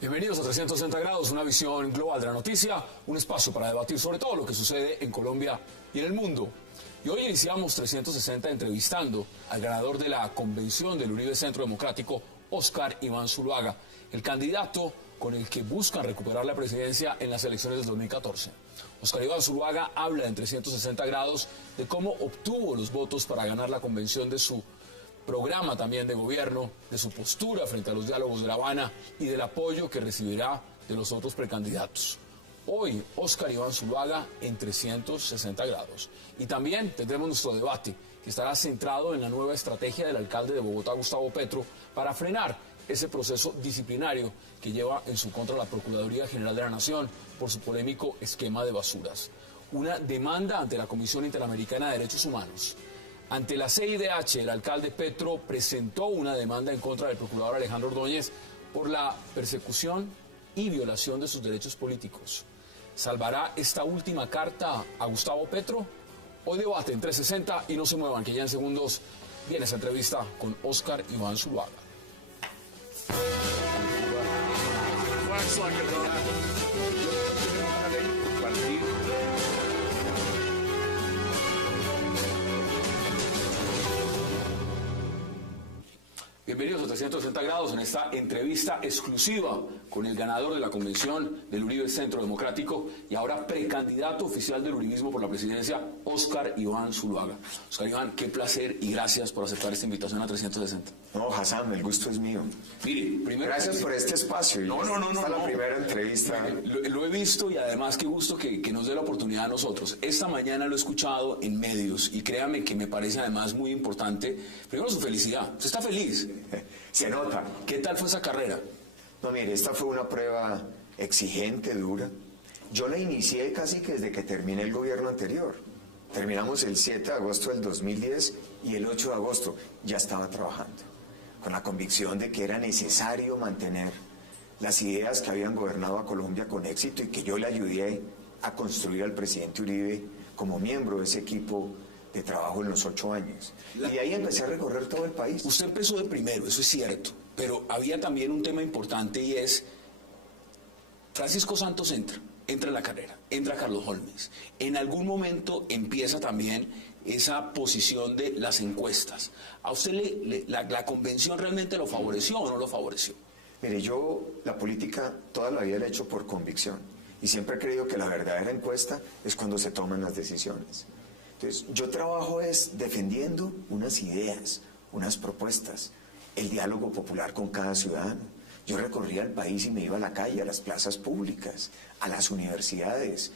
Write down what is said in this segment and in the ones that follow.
Bienvenidos a 360 grados, una visión global de la noticia, un espacio para debatir sobre todo lo que sucede en Colombia y en el mundo. Y hoy iniciamos 360 entrevistando al ganador de la convención del Uribe Centro Democrático, Óscar Iván Zuluaga, el candidato con el que buscan recuperar la presidencia en las elecciones del 2014. Óscar Iván Zuluaga habla en 360 grados de cómo obtuvo los votos para ganar la convención, de su programa también de gobierno, de su postura frente a los diálogos de La Habana y del apoyo que recibirá de los otros precandidatos. Hoy, Óscar Iván Zuluaga en 360 grados. Y también tendremos nuestro debate, que estará centrado en la nueva estrategia del alcalde de Bogotá, Gustavo Petro, para frenar ese proceso disciplinario que lleva en su contra la Procuraduría General de la Nación por su polémico esquema de basuras. Una demanda ante la Comisión Interamericana de Derechos Humanos. Ante la CIDH, el alcalde Petro presentó una demanda en contra del procurador Alejandro Ordóñez por la persecución y violación de sus derechos políticos. ¿Salvará esta última carta a Gustavo Petro? Hoy debate en 360 y no se muevan, que ya en segundos viene esa entrevista con Óscar Iván Zuluaga. Bienvenidos a 360 grados en esta entrevista exclusiva con el ganador de la convención del Uribe Centro Democrático y ahora precandidato oficial del uribismo por la presidencia, Óscar Iván Zuluaga. Óscar Iván, qué placer y gracias por aceptar esta invitación a 360. No, Hassan, el gusto es mío. Mire, primero... Gracias por este espacio. No. La primera entrevista. Lo he visto y además qué gusto que nos dé la oportunidad a nosotros. Esta mañana lo he escuchado en medios y créame que me parece además muy importante. Primero su felicidad. ¿Usted está feliz? Se nota. ¿Qué tal fue esa carrera? No, mire, esta fue una prueba exigente, dura. Yo la inicié casi que desde que terminé el gobierno anterior. Terminamos el 7 de agosto del 2010 y el 8 de agosto ya estaba trabajando, con la convicción de que era necesario mantener las ideas que habían gobernado a Colombia con éxito y que yo le ayudé a construir al presidente Uribe como miembro de ese equipo de trabajo en los 8 años. Y de ahí empecé a recorrer todo el país. Usted empezó de primero, eso es cierto, pero había también un tema importante y es, Francisco Santos entra en la carrera, entra Carlos Holmes. En algún momento empieza también esa posición de las encuestas. ¿A usted la convención realmente lo favoreció o no lo favoreció? Mire, yo la política toda la vida la he hecho por convicción y siempre he creído que la verdadera encuesta es cuando se toman las decisiones. Entonces, yo trabajo es defendiendo unas ideas, unas propuestas, el diálogo popular con cada ciudadano. Yo recorría el país y me iba a la calle, a las plazas públicas, a las universidades,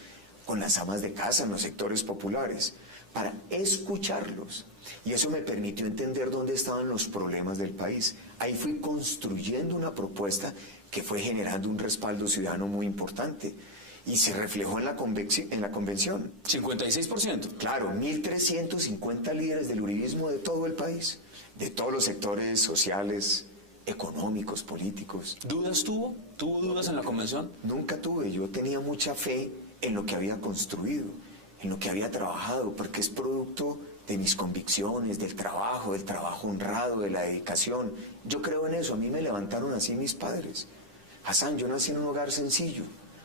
con las amas de casa, en los sectores populares, para escucharlos. Y eso me permitió entender dónde estaban los problemas del país. Ahí fui construyendo una propuesta que fue generando un respaldo ciudadano muy importante. Y se reflejó en la convención. 56%. Claro, 1.350 líderes del uribismo de todo el país, de todos los sectores sociales, económicos, políticos. ¿Dudas tuvo? ¿Tuvo dudas en la convención? Nunca tuve. Yo tenía mucha fe en lo que había construido, en lo que había trabajado, porque es producto de mis convicciones, del trabajo honrado, de la dedicación. Yo creo en eso. A mí me levantaron así mis padres. Hassan, yo nací en un hogar sencillo,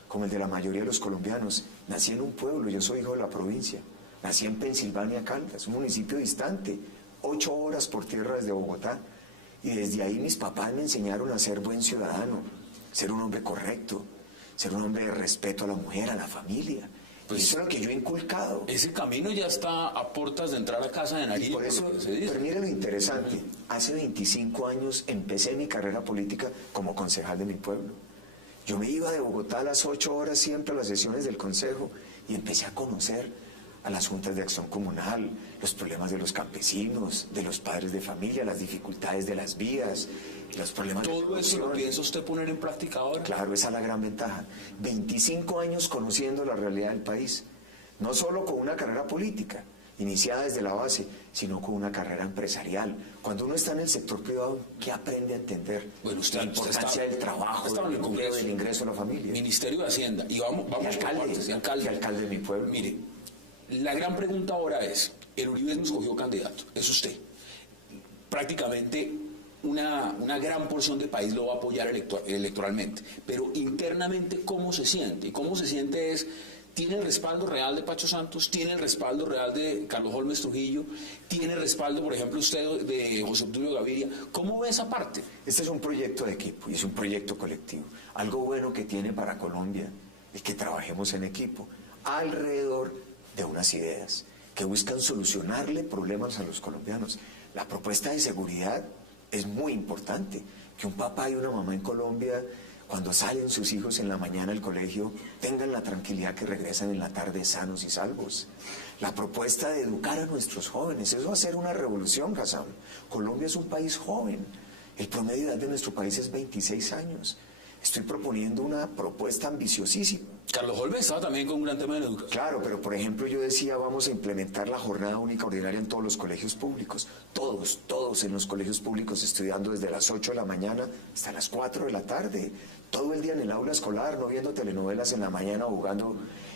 como el de la mayoría de los colombianos. Nací en un pueblo, yo soy hijo de la provincia. Nací en Pensilvania, Caldas, un municipio distante, 8 horas por tierra desde Bogotá. Y desde ahí mis papás me enseñaron a ser buen ciudadano, ser un hombre correcto, ser un hombre de respeto a la mujer, a la familia. Pues eso es lo que yo he inculcado. Ese camino ya está a puertas de entrar a casa de Nariño. Y por eso, pero mire lo interesante, hace 25 años empecé mi carrera política como concejal de mi pueblo. Yo me iba de Bogotá a las 8 horas siempre a las sesiones del consejo y empecé a conocer a las juntas de acción comunal, los problemas de los campesinos, de los padres de familia, las dificultades de las vías, los problemas de corrupción. ¿Todo eso lo piensa usted poner en práctica ahora? Claro, esa es la gran ventaja. 25 años conociendo la realidad del país, no solo con una carrera política, iniciada desde la base, sino con una carrera empresarial. Cuando uno está en el sector privado, ¿qué aprende a entender? Bueno, La importancia del trabajo, del empleo, del ingreso a la familia. Ministerio de Hacienda. Y vamos por partes, alcalde de mi pueblo. Mire, la gran pregunta ahora es, el uribismo escogió candidato, es usted. Prácticamente una gran porción del país lo va a apoyar electoralmente. Pero internamente, ¿cómo se siente? Y cómo se siente es... ¿Tiene el respaldo real de Pacho Santos? ¿Tiene el respaldo real de Carlos Holmes Trujillo? ¿Tiene el respaldo, por ejemplo, usted de José Obdulio Gaviria? ¿Cómo ve esa parte? Este es un proyecto de equipo y es un proyecto colectivo. Algo bueno que tiene para Colombia es que trabajemos en equipo alrededor de unas ideas que buscan solucionarle problemas a los colombianos. La propuesta de seguridad es muy importante. Que un papá y una mamá en Colombia, cuando salen sus hijos en la mañana al colegio, tengan la tranquilidad que regresan en la tarde sanos y salvos. La propuesta de educar a nuestros jóvenes, eso va a ser una revolución, Hassan. Colombia es un país joven. El promedio de edad de nuestro país es 26 años. Estoy proponiendo una propuesta ambiciosísima. Carlos Holmes estaba también con un gran tema de la educación. Claro, pero por ejemplo yo decía, vamos a implementar la jornada única ordinaria en todos los colegios públicos. Todos en los colegios públicos, estudiando desde las 8 de la mañana hasta las 4 de la tarde. Todo el día en el aula escolar, no viendo telenovelas en la mañana o jugando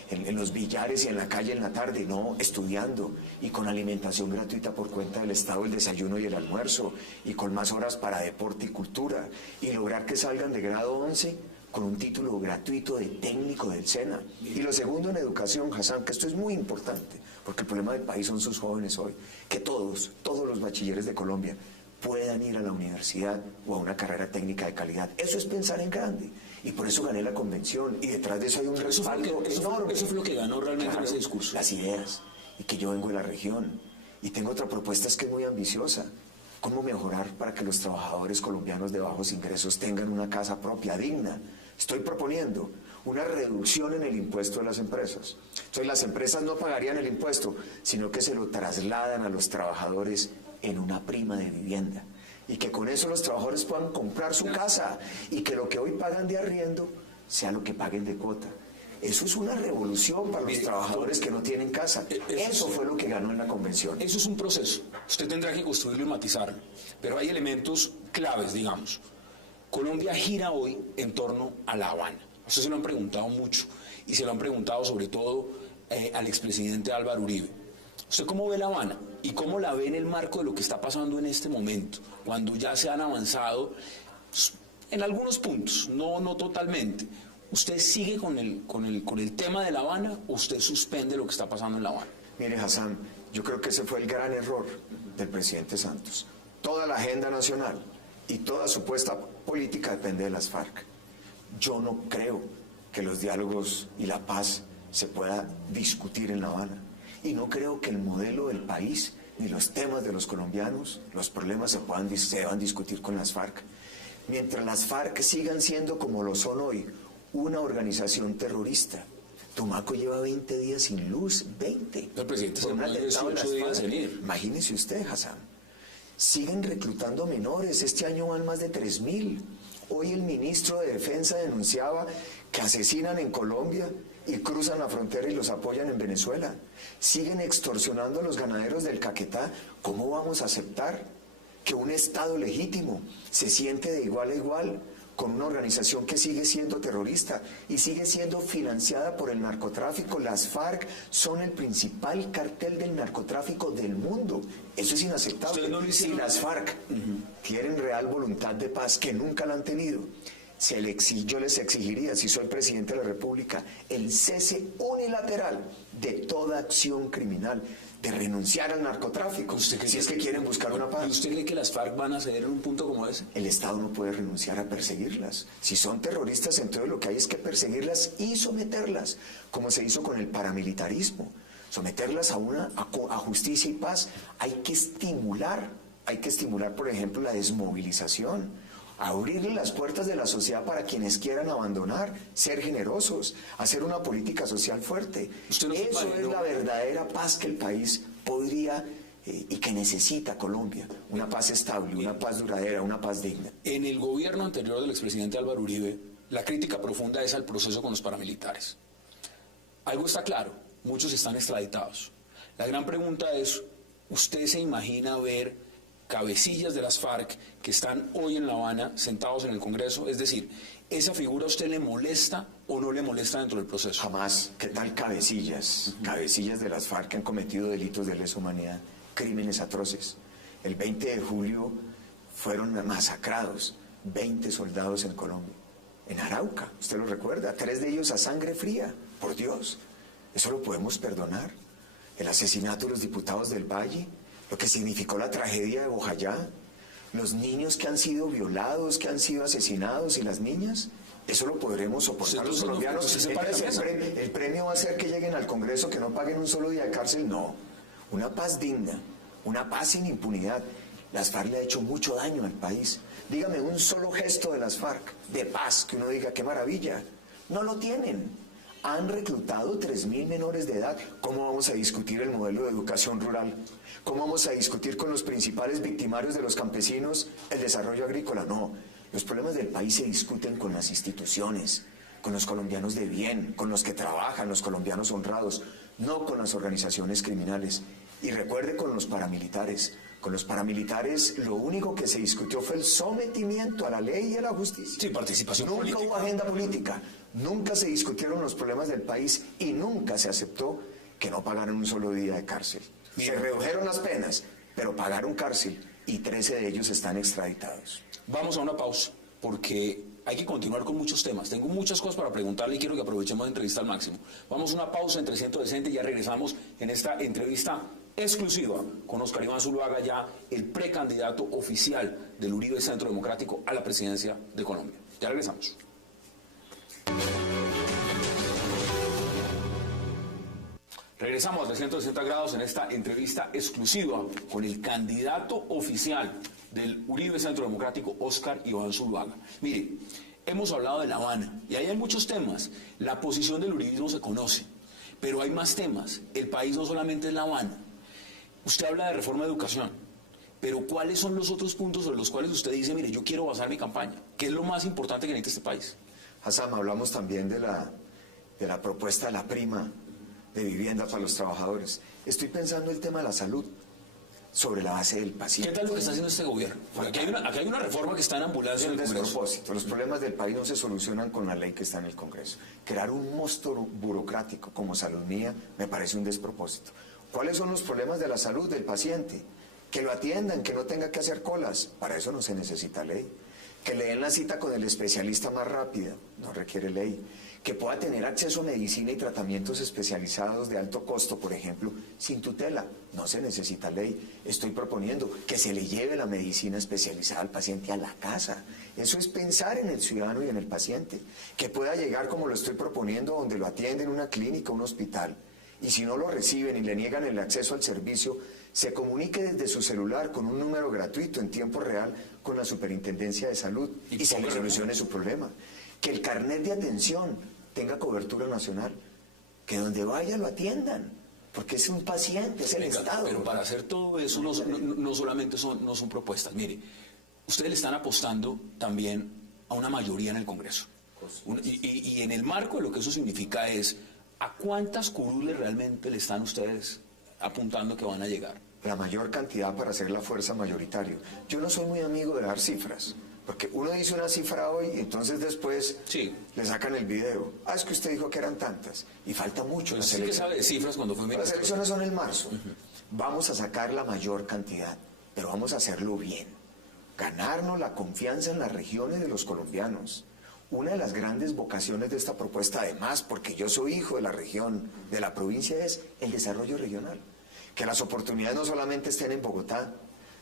en los billares y en la calle en la tarde, no, estudiando y con alimentación gratuita por cuenta del Estado, el desayuno y el almuerzo, y con más horas para deporte y cultura, y lograr que salgan de grado 11 con un título gratuito de técnico del SENA. Y lo segundo en educación, Hassan, que esto es muy importante, porque el problema del país son sus jóvenes hoy, que todos los bachilleres de Colombia puedan ir a la universidad o a una carrera técnica de calidad. Eso es pensar en grande. Y por eso gané la convención. Y detrás de eso hay un respaldo enorme. Eso fue lo que ganó realmente en ese discurso. Las ideas. Y que yo vengo de la región. Y tengo otra propuesta que es muy ambiciosa. ¿Cómo mejorar para que los trabajadores colombianos de bajos ingresos tengan una casa propia, digna? Estoy proponiendo una reducción en el impuesto de las empresas. Entonces las empresas no pagarían el impuesto, sino que se lo trasladan a los trabajadores en una prima de vivienda, y que con eso los trabajadores puedan comprar su casa y que lo que hoy pagan de arriendo sea lo que paguen de cuota. Eso es una revolución para los trabajadores que no tienen casa. Eso fue lo que ganó en la convención. Eso es un proceso. Usted tendrá que construirlo y matizarlo. Pero hay elementos claves, digamos. Colombia gira hoy en torno a La Habana. Usted se lo han preguntado mucho y se lo han preguntado sobre todo al expresidente Álvaro Uribe. ¿Usted cómo ve La Habana y cómo la ve en el marco de lo que está pasando en este momento, cuando ya se han avanzado en algunos puntos, no totalmente? ¿Usted sigue con el tema de La Habana o usted suspende lo que está pasando en La Habana? Mire, Hassan, yo creo que ese fue el gran error del presidente Santos. Toda la agenda nacional y toda su puesta política depende de las FARC. Yo no creo que los diálogos y la paz se pueda discutir en La Habana. Y no creo que el modelo del país, ni los temas de los colombianos, los problemas se deban discutir con las FARC. Mientras las FARC sigan siendo como lo son hoy, una organización terrorista. Tumaco lleva 20 días sin luz, 20. El presidente por un atentado en las días FARC. Imagínese usted, Hassan. Siguen reclutando menores, este año van más de 3.000. Hoy el ministro de Defensa denunciaba que asesinan en Colombia y cruzan la frontera y los apoyan en Venezuela. Siguen extorsionando a los ganaderos del Caquetá. ¿Cómo vamos a aceptar que un Estado legítimo se siente de igual a igual con una organización que sigue siendo terrorista y sigue siendo financiada por el narcotráfico? Las FARC son el principal cartel del narcotráfico del mundo. Eso es inaceptable. Si las FARC tienen real voluntad de paz, que nunca la han tenido, yo les exigiría, si soy presidente de la República, el cese unilateral de toda acción criminal, de renunciar al narcotráfico, si es que quieren buscar una paz. ¿Y usted cree que las FARC van a ceder en un punto como ese? El Estado no puede renunciar a perseguirlas. Si son terroristas, entonces lo que hay es que perseguirlas y someterlas, como se hizo con el paramilitarismo. Someterlas a justicia y paz. Hay que estimular, por ejemplo, la desmovilización. Abrirle las puertas de la sociedad para quienes quieran abandonar, ser generosos, hacer una política social fuerte. Eso es la verdadera paz que el país podría y que necesita Colombia. Una paz estable, una paz duradera, una paz digna. En el gobierno anterior del expresidente Álvaro Uribe, la crítica profunda es al proceso con los paramilitares. Algo está claro, muchos están extraditados. La gran pregunta es, ¿usted se imagina ver cabecillas de las FARC que están hoy en La Habana sentados en el Congreso? Es decir, ¿esa figura a usted le molesta o no le molesta dentro del proceso? Jamás. ¿Qué tal cabecillas? Cabecillas de las FARC que han cometido delitos de lesa humanidad, crímenes atroces. El 20 de julio fueron masacrados 20 soldados en Colombia, en Arauca, usted lo recuerda, 3 de ellos a sangre fría, por Dios. ¿Eso lo podemos perdonar? El asesinato de los diputados del Valle, lo que significó la tragedia de Bojayá, los niños que han sido violados, que han sido asesinados y las niñas, ¿eso lo podremos soportar los colombianos? ¿El premio va a ser que lleguen al Congreso, que no paguen un solo día de cárcel? No, una paz digna, una paz sin impunidad. Las FARC le ha hecho mucho daño al país. Dígame un solo gesto de las FARC, de paz, que uno diga, qué maravilla. No lo tienen. Han reclutado 3.000 menores de edad. ¿Cómo vamos a discutir el modelo de educación rural? ¿Cómo vamos a discutir con los principales victimarios de los campesinos el desarrollo agrícola? No, los problemas del país se discuten con las instituciones, con los colombianos de bien, con los que trabajan, los colombianos honrados, no con las organizaciones criminales. Y recuerde, con los paramilitares. Con los paramilitares lo único que se discutió fue el sometimiento a la ley y a la justicia. Sí, participación política. Nunca hubo agenda política, nunca se discutieron los problemas del país y nunca se aceptó que no pagaran un solo día de cárcel. Se redujeron las penas, pero pagaron cárcel y 13 de ellos están extraditados. Vamos a una pausa, porque hay que continuar con muchos temas. Tengo muchas cosas para preguntarle y quiero que aprovechemos la entrevista al máximo. Vamos a una pausa en 360 y ya regresamos en esta entrevista exclusiva con Óscar Iván Zuluaga, ya el precandidato oficial del Uribe Centro Democrático a la presidencia de Colombia. Ya regresamos. Regresamos a 360 grados en esta entrevista exclusiva con el candidato oficial del Uribe Centro Democrático, Óscar Iván Zuluaga. Mire, hemos hablado de La Habana y ahí hay muchos temas. La posición del uribismo se conoce, pero hay más temas. El país no solamente es La Habana. Usted habla de reforma de educación, pero ¿cuáles son los otros puntos sobre los cuales usted dice, mire, yo quiero basar mi campaña? ¿Qué es lo más importante que necesita este país? Hassan, hablamos también de la propuesta de la prima de vivienda para los trabajadores. Estoy pensando el tema de la salud sobre la base del paciente. ¿Qué tal lo que está haciendo este gobierno? Porque aquí hay una reforma que está en ambulancia en el Congreso. Despropósito. Los problemas del país no se solucionan con la ley que está en el Congreso. Crear un monstruo burocrático como Salud Mía me parece un despropósito. ¿Cuáles son los problemas de la salud del paciente? Que lo atiendan, que no tenga que hacer colas. Para eso no se necesita ley. Que le den la cita con el especialista más rápida. No requiere ley. Que pueda tener acceso a medicina y tratamientos especializados de alto costo, por ejemplo, sin tutela. No se necesita ley. Estoy proponiendo que se le lleve la medicina especializada al paciente a la casa. Eso es pensar en el ciudadano y en el paciente. Que pueda llegar, como lo estoy proponiendo, donde lo atienden en una clínica, un hospital. Y si no lo reciben y le niegan el acceso al servicio, se comunique desde su celular con un número gratuito en tiempo real con la Superintendencia de Salud y se le solucione su problema. Que el carnet de atención tenga cobertura nacional, que donde vaya lo atiendan, porque es un paciente, es el Estado. Pero para hacer todo eso no solamente no son propuestas. Mire, ustedes le están apostando también a una mayoría en el Congreso. Y en el marco de lo que eso significa es, ¿a cuántas curules realmente le están ustedes apuntando que van a llegar? La mayor cantidad para ser la fuerza mayoritaria. Yo no soy muy amigo de dar cifras, porque uno dice una cifra hoy y entonces después le sacan el video. Ah, es que usted dijo que eran tantas. Y falta mucho. Pues sí que sabe de cifras cuando fue ministro. Las elecciones son en marzo. Vamos a sacar la mayor cantidad, pero vamos a hacerlo bien. Ganarnos la confianza en las regiones de los colombianos. Una de las grandes vocaciones de esta propuesta, además, porque yo soy hijo de la región, de la provincia, es el desarrollo regional. Que las oportunidades no solamente estén en Bogotá,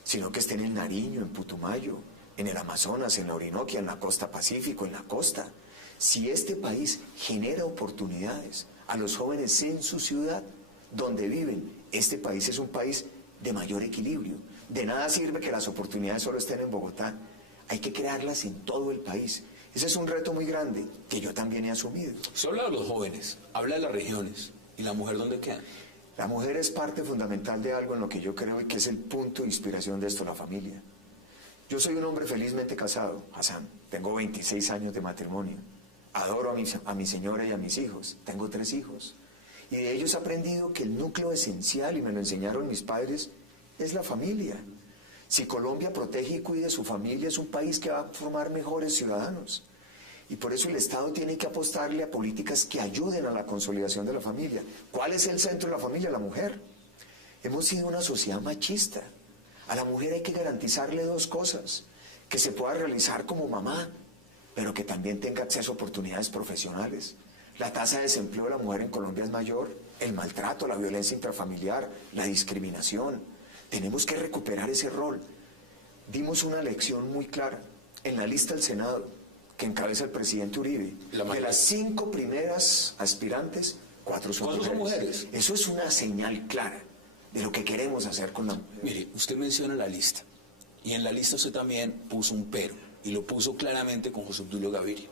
sino que estén en Nariño, en Putumayo, en el Amazonas, en la Orinoquia, en la costa Pacífico, en la costa. Si este país genera oportunidades a los jóvenes en su ciudad, donde viven, este país es un país de mayor equilibrio. De nada sirve que las oportunidades solo estén en Bogotá. Hay que crearlas en todo el país. Ese es un reto muy grande que yo también he asumido. Se habla de los jóvenes, habla de las regiones. ¿Y la mujer dónde queda? La mujer es parte fundamental de algo en lo que yo creo y que es el punto de inspiración de esto, la familia. Yo soy un hombre felizmente casado, Hassan. Tengo 26 años de matrimonio. Adoro a mi señora y a mis hijos. Tengo 3 hijos. Y de ellos he aprendido que el núcleo esencial, y me lo enseñaron mis padres, es la familia. Si Colombia protege y cuida a su familia, es un país que va a formar mejores ciudadanos. Y por eso el Estado tiene que apostarle a políticas que ayuden a la consolidación de la familia. ¿Cuál es el centro de la familia? La mujer. Hemos sido una sociedad machista. A la mujer hay que garantizarle dos cosas: que se pueda realizar como mamá, pero que también tenga acceso a oportunidades profesionales. La tasa de desempleo de la mujer en Colombia es mayor, el maltrato, la violencia intrafamiliar, la discriminación. Tenemos que recuperar ese rol. Dimos una lección muy clara en la lista del Senado que encabeza el presidente Uribe. De las 5 primeras aspirantes, 4 son mujeres. Eso es una señal clara de lo que queremos hacer con la mujer. Mire, usted menciona la lista, y en la lista usted también puso un pero, y lo puso claramente con José Obdulio Gaviria.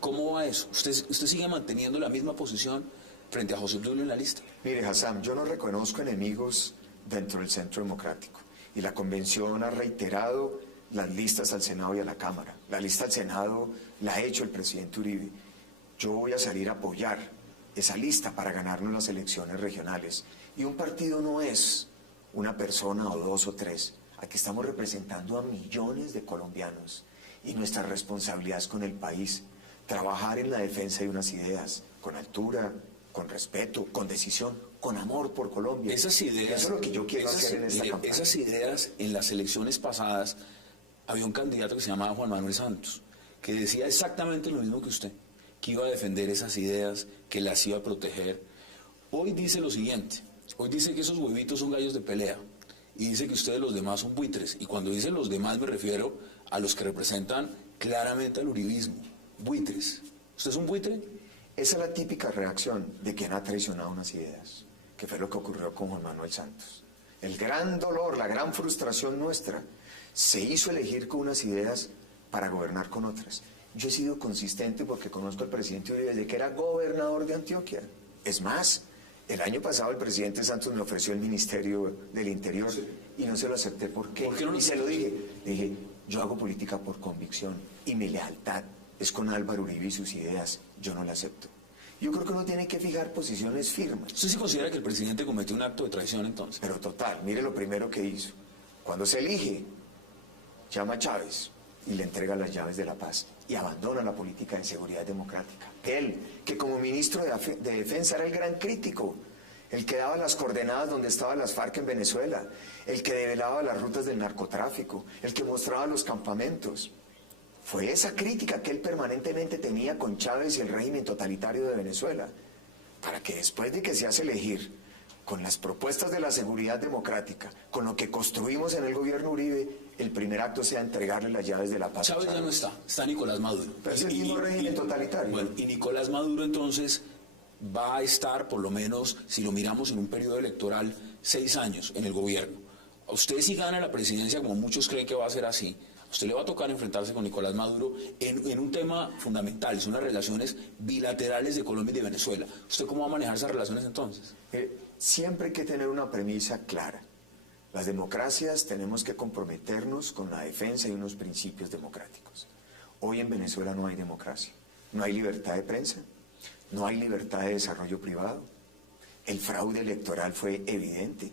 ¿Cómo va eso? ¿Usted sigue manteniendo la misma posición frente a José Obdulio en la lista? Mire, Hassam, yo no reconozco enemigos dentro del Centro Democrático, y la Convención ha reiterado las listas al Senado y a la Cámara. La lista al Senado la ha hecho el presidente Uribe. Yo voy a salir a apoyar esa lista para ganarnos las elecciones regionales. Y un partido no es una persona o 2 o 3. Aquí estamos representando a millones de colombianos. Y nuestra responsabilidad es con el país. Trabajar en la defensa de unas ideas, con altura, con respeto, con decisión, con amor por Colombia. Esas ideas, eso es lo que yo quiero hacer en esta campaña. Esas ideas, en las elecciones pasadas, había un candidato que se llamaba Juan Manuel Santos, que decía exactamente lo mismo que usted, que iba a defender esas ideas, que las iba a proteger. Hoy dice lo siguiente: hoy dice que esos huevitos son gallos de pelea, y dice que ustedes los demás son buitres. Y cuando dice los demás me refiero a los que representan claramente al uribismo. Buitres. ¿Usted es un buitre? Esa es la típica reacción de quien ha traicionado unas ideas, que fue lo que ocurrió con Juan Manuel Santos. El gran dolor, la gran frustración nuestra, se hizo elegir con unas ideas para gobernar con otras. Yo he sido consistente porque conozco al presidente Uribe desde que era gobernador de Antioquia. Es más, el año pasado el presidente Santos me ofreció el Ministerio del Interior, sí, y no se lo acepté. ¿Por qué? ¿Por qué no? Y se lo dije. Le dije, yo hago política por convicción y mi lealtad es con Álvaro Uribe y sus ideas. Yo no la acepto. Yo creo que uno tiene que fijar posiciones firmes. ¿Usted sí considera que el presidente cometió un acto de traición entonces? Pero total, mire lo primero que hizo. Cuando se elige, llama a Chávez y le entrega las llaves de la paz y abandona la política de seguridad democrática. Él, que como ministro de Defensa era el gran crítico, el que daba las coordenadas donde estaban las FARC en Venezuela, el que develaba las rutas del narcotráfico, el que mostraba los campamentos. Fue esa crítica que él permanentemente tenía con Chávez y el régimen totalitario de Venezuela, para que después de que se hace elegir, con las propuestas de la seguridad democrática, con lo que construimos en el gobierno Uribe, el primer acto sea entregarle las llaves de la paz. Chávez ya no está Nicolás Maduro. Pero es el mismo régimen totalitario. Bueno, y Nicolás Maduro entonces va a estar, por lo menos, si lo miramos en un periodo electoral, 6 años en el gobierno. A usted, si gana la presidencia, como muchos creen que va a ser así, a usted le va a tocar enfrentarse con Nicolás Maduro en un tema fundamental, son las relaciones bilaterales de Colombia y de Venezuela. ¿Usted cómo va a manejar esas relaciones entonces? Siempre hay que tener una premisa clara. Las democracias tenemos que comprometernos con la defensa de unos principios democráticos. Hoy en Venezuela no hay democracia, no hay libertad de prensa, no hay libertad de desarrollo privado, el fraude electoral fue evidente,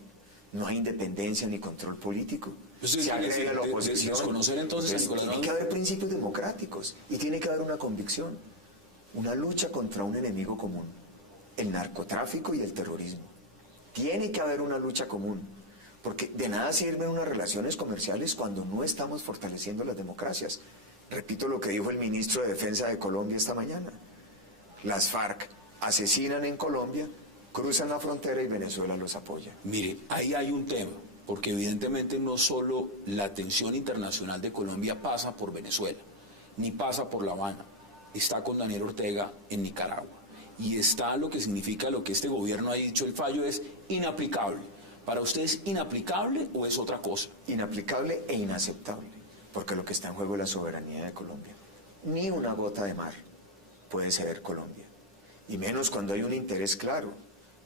no hay independencia ni control político. Se agrede a la oposición. Entonces, tiene que haber principios democráticos y tiene que haber una convicción, una lucha contra un enemigo común, el narcotráfico y el terrorismo. Tiene que haber una lucha común, porque de nada sirven unas relaciones comerciales cuando no estamos fortaleciendo las democracias. Repito lo que dijo el ministro de Defensa de Colombia esta mañana. Las FARC asesinan en Colombia, cruzan la frontera y Venezuela los apoya. Mire, ahí hay un tema, porque evidentemente no solo la atención internacional de Colombia pasa por Venezuela, ni pasa por La Habana, está con Daniel Ortega en Nicaragua. Y está lo que significa lo que este gobierno ha dicho, el fallo es inaplicable. ¿Para usted es inaplicable o es otra cosa? Inaplicable e inaceptable, porque lo que está en juego es la soberanía de Colombia. Ni una gota de mar puede ceder Colombia, y menos cuando hay un interés claro,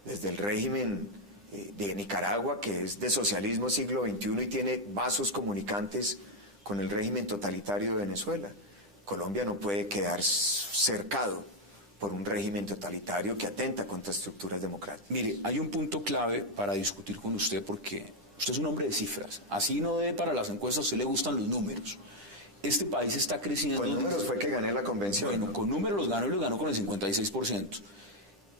desde el régimen de Nicaragua, que es de socialismo siglo XXI y tiene vasos comunicantes con el régimen totalitario de Venezuela. Colombia no puede quedar cercado por un régimen totalitario que atenta contra estructuras democráticas. Mire, hay un punto clave para discutir con usted porque usted es un hombre de cifras. Así no de para las encuestas, a usted le gustan los números. Este país está creciendo. Con números fue que gané la convención. Bueno, con números los ganó y los ganó con el 56%.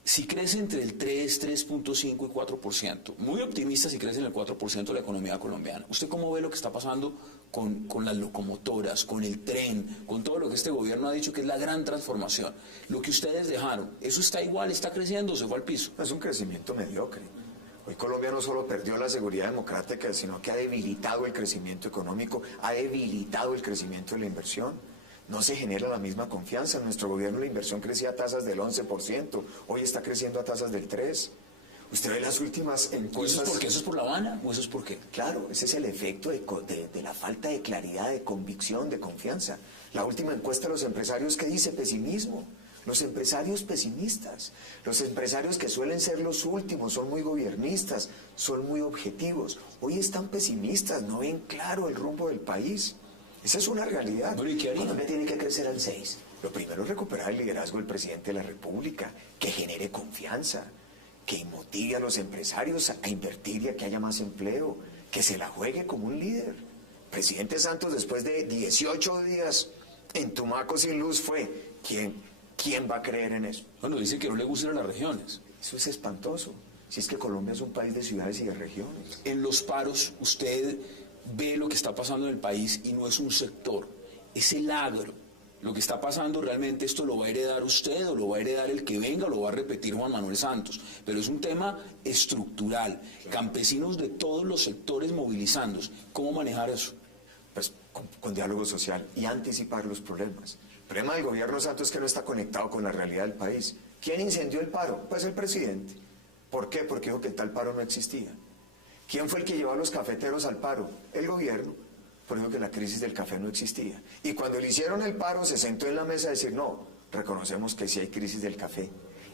Si crece entre el 3, 3.5 y 4%, muy optimista si crece en el 4% la economía colombiana. ¿Usted cómo ve lo que está pasando con las locomotoras, con el tren, con todo lo que este gobierno ha dicho que es la gran transformación? Lo que ustedes dejaron, ¿eso está igual, está creciendo o se fue al piso? Es un crecimiento mediocre. Hoy Colombia no solo perdió la seguridad democrática, sino que ha debilitado el crecimiento económico, ha debilitado el crecimiento de la inversión. No se genera la misma confianza. En nuestro gobierno la inversión crecía a tasas del 11%, hoy está creciendo a tasas del 3%. Usted ve las últimas encuestas. ¿Y eso es porque eso es por La Habana o eso es por qué? Claro, ese es el efecto de la falta de claridad, de convicción, de confianza. La última encuesta de los empresarios, ¿qué dice? Pesimismo. Los empresarios pesimistas, los empresarios que suelen ser los últimos, son muy gobiernistas, son muy objetivos. Hoy están pesimistas, no ven claro el rumbo del país. Esa es una realidad. Bueno, ¿y qué haría? Colombia tiene que crecer al 6. Lo primero es recuperar el liderazgo del presidente de la República, que genere confianza, que motive a los empresarios a invertir y a que haya más empleo, que se la juegue como un líder. Presidente Santos, después de 18 días en Tumaco sin luz, fue ¿Quién va a creer en eso? Bueno, dice que no le gustan las regiones. Eso es espantoso. Si es que Colombia es un país de ciudades y de regiones. En los paros, usted ve lo que está pasando en el país y no es un sector, es el agro. Lo que está pasando realmente, esto lo va a heredar usted o lo va a heredar el que venga o lo va a repetir Juan Manuel Santos. Pero es un tema estructural. Campesinos de todos los sectores movilizándose. ¿Cómo manejar eso? Pues con diálogo social y anticipar los problemas. El problema del gobierno Santos es que no está conectado con la realidad del país. ¿Quién incendió el paro? Pues el presidente. ¿Por qué? Porque dijo que tal paro no existía. ¿Quién fue el que llevó a los cafeteros al paro? El gobierno. Por eso que la crisis del café no existía. Y cuando le hicieron el paro se sentó en la mesa a decir, no, reconocemos que sí hay crisis del café.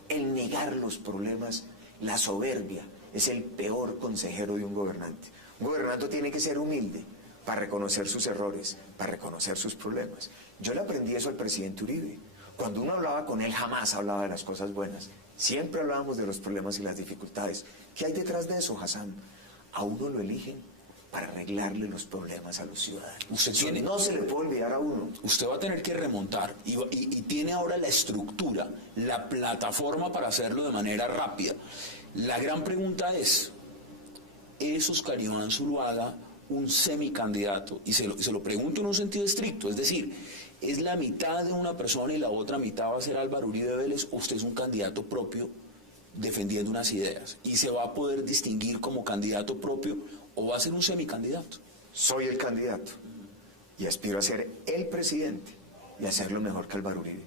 El negar los problemas, la soberbia, es el peor consejero de un gobernante. Un gobernante tiene que ser humilde para reconocer sus errores, para reconocer sus problemas. Yo le aprendí eso al presidente Uribe. Cuando uno hablaba con él, jamás hablaba de las cosas buenas. Siempre hablábamos de los problemas y las dificultades. ¿Qué hay detrás de eso, Hassan? A uno lo eligen para arreglarle los problemas a los ciudadanos. No se le puede olvidar a uno. Usted va a tener que remontar y tiene ahora la estructura, la plataforma para hacerlo de manera rápida. La gran pregunta es Oscar Iván Zuluaga un semicandidato? Y se lo pregunto en un sentido estricto, es decir, ¿es la mitad de una persona y la otra mitad va a ser Álvaro Uribe Vélez o usted es un candidato propio defendiendo unas ideas? ¿Y se va a poder distinguir como candidato propio o va a ser un semicandidato? Soy el candidato y aspiro a ser el presidente y hacerlo mejor que Álvaro Uribe.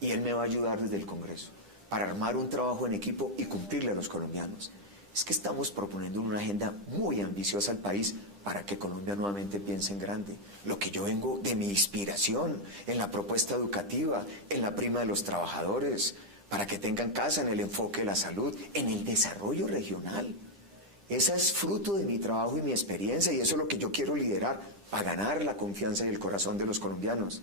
Y él me va a ayudar desde el Congreso para armar un trabajo en equipo y cumplirle a los colombianos. Es que estamos proponiendo una agenda muy ambiciosa al país para que Colombia nuevamente piense en grande. Lo que yo vengo de mi inspiración en la propuesta educativa, en la prima de los trabajadores, para que tengan casa, en el enfoque de la salud, en el desarrollo regional. Esa es fruto de mi trabajo y mi experiencia y eso es lo que yo quiero liderar para ganar la confianza y el corazón de los colombianos.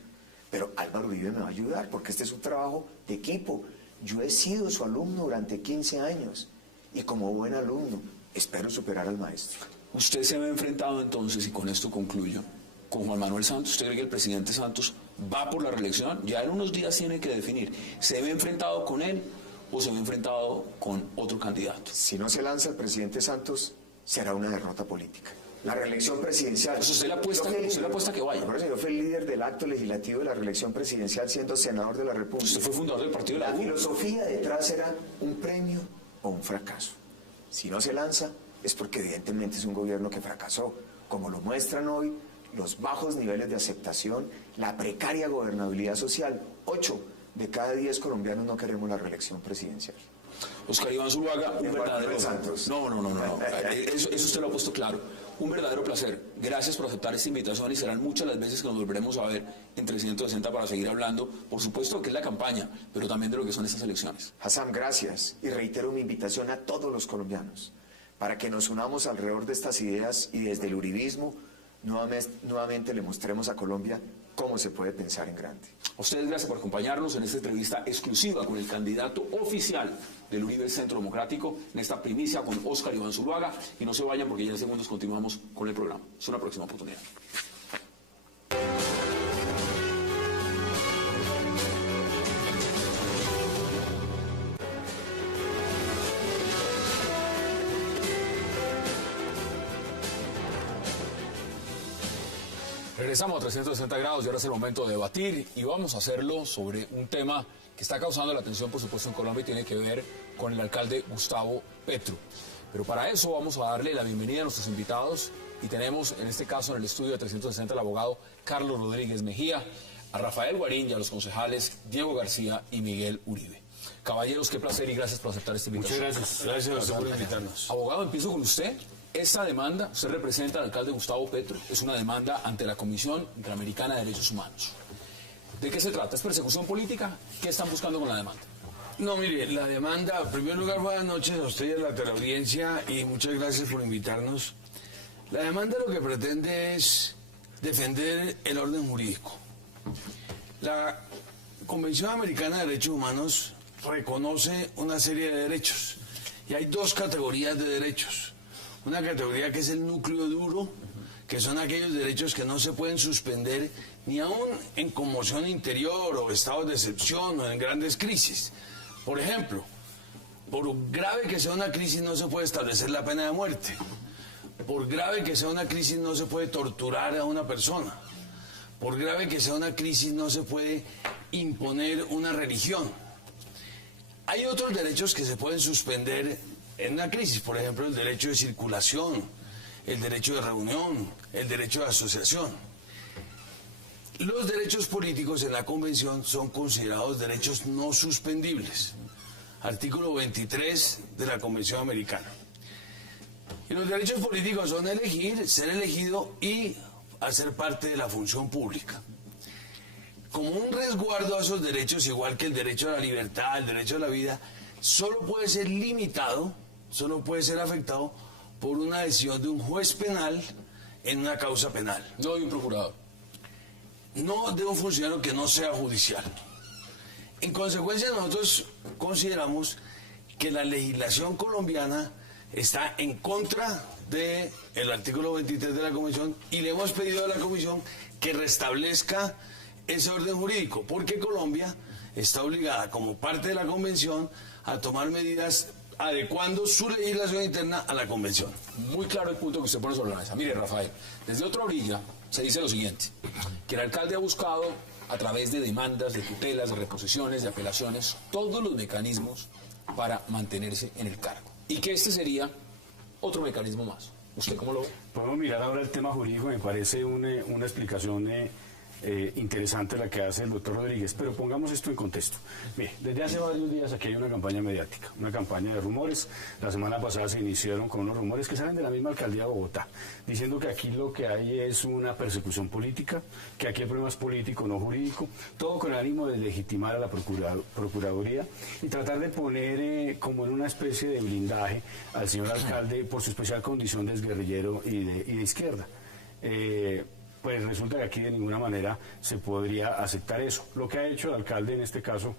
Pero Álvaro Uribe me va a ayudar porque este es un trabajo de equipo. Yo he sido su alumno durante 15 años y como buen alumno espero superar al maestro. Usted se ve enfrentado entonces, y con esto concluyo, con Juan Manuel Santos. ¿Usted cree que el presidente Santos va por la reelección? Ya en unos días tiene que definir. ¿Se ve enfrentado con él o se ve enfrentado con otro candidato? Si no se lanza el presidente Santos, será una derrota política. La reelección presidencial... Pues usted le apuesta que vaya. Por eso yo fui el líder del acto legislativo de la reelección presidencial siendo senador de la República. Usted fue fundador del partido de la filosofía detrás era un premio o un fracaso. Si no se lanza, es porque evidentemente es un gobierno que fracasó, como lo muestran hoy los bajos niveles de aceptación, la precaria gobernabilidad social. 8 de cada 10 colombianos no queremos la reelección presidencial. Oscar Iván Zuluaga, un verdadero... Santos. No. Eso usted lo ha puesto claro. Un verdadero placer. Gracias por aceptar esta invitación y serán muchas las veces que nos volveremos a ver en 360 para seguir hablando, por supuesto, de lo que es la campaña, pero también de lo que son estas elecciones. Hassan, gracias. Y reitero mi invitación a todos los colombianos para que nos unamos alrededor de estas ideas y desde el uribismo nuevamente le mostremos a Colombia cómo cómo se puede pensar en grande. A ustedes gracias por acompañarnos en esta entrevista exclusiva con el candidato oficial del Uribe Centro Democrático, en esta primicia con Óscar Iván Zuluaga. Y no se vayan porque ya en segundos continuamos con el programa. Es una próxima oportunidad. Regresamos a 360 grados y ahora es el momento de debatir y vamos a hacerlo sobre un tema que está causando la atención, por supuesto, en Colombia y tiene que ver con el alcalde Gustavo Petro. Pero para eso vamos a darle la bienvenida a nuestros invitados y tenemos en este caso en el estudio de 360 al abogado Carlos Rodríguez Mejía, a Rafael Guarín y a los concejales Diego García y Miguel Uribe. Caballeros, qué placer y gracias por aceptar esta invitación. Muchas gracias. Gracias a usted por invitarnos. Abogado, empiezo con usted. Esta demanda, usted representa al alcalde Gustavo Petro, es una demanda ante la Comisión Interamericana de Derechos Humanos. ¿De qué se trata? ¿Es persecución política? ¿Qué están buscando con la demanda? No, mire, la demanda, en primer lugar, buenas noches a usted y a la teleaudiencia y muchas gracias por invitarnos. La demanda lo que pretende es defender el orden jurídico. La Convención Americana de Derechos Humanos reconoce una serie de derechos y hay dos categorías de derechos. Una categoría que es el núcleo duro, que son aquellos derechos que no se pueden suspender ni aún en conmoción interior o estados de excepción o en grandes crisis. Por ejemplo, por grave que sea una crisis no se puede establecer la pena de muerte. Por grave que sea una crisis no se puede torturar a una persona. Por grave que sea una crisis no se puede imponer una religión. Hay otros derechos que se pueden suspender en una crisis, por ejemplo, el derecho de circulación, el derecho de reunión, el derecho de asociación. Los derechos políticos en la Convención son considerados derechos no suspendibles. Artículo 23 de la Convención Americana. Y los derechos políticos son elegir, ser elegido y hacer parte de la función pública. Como un resguardo a esos derechos, igual que el derecho a la libertad, el derecho a la vida, solo puede ser limitado, solo puede ser afectado por una decisión de un juez penal en una causa penal. No de un procurador. No de un funcionario que no sea judicial. En consecuencia, nosotros consideramos que la legislación colombiana está en contra del artículo 23 de la Convención y le hemos pedido a la Comisión que restablezca ese orden jurídico, porque Colombia está obligada, como parte de la Convención, a tomar medidas adecuando su legislación interna a la Convención. Muy claro el punto que usted pone sobre la mesa. Mire, Rafael, desde otra orilla se dice lo siguiente, que el alcalde ha buscado, a través de demandas, de tutelas, de reposiciones, de apelaciones, todos los mecanismos para mantenerse en el cargo. Y que este sería otro mecanismo más. ¿Usted cómo lo ve? Podemos mirar ahora el tema jurídico, me parece una explicación interesante la que hace el doctor Rodríguez, pero pongamos esto en contexto. Mire, desde hace varios días aquí hay una campaña mediática, una campaña de rumores. La semana pasada se iniciaron con unos rumores que salen de la misma alcaldía de Bogotá, diciendo que aquí lo que hay es una persecución política, que aquí el problema es político, no jurídico, todo con el ánimo de legitimar a la Procuraduría y tratar de poner como en una especie de blindaje al señor alcalde por su especial condición de exguerrillero y de izquierda. Pues resulta que aquí de ninguna manera se podría aceptar eso. Lo que ha hecho el alcalde en este caso,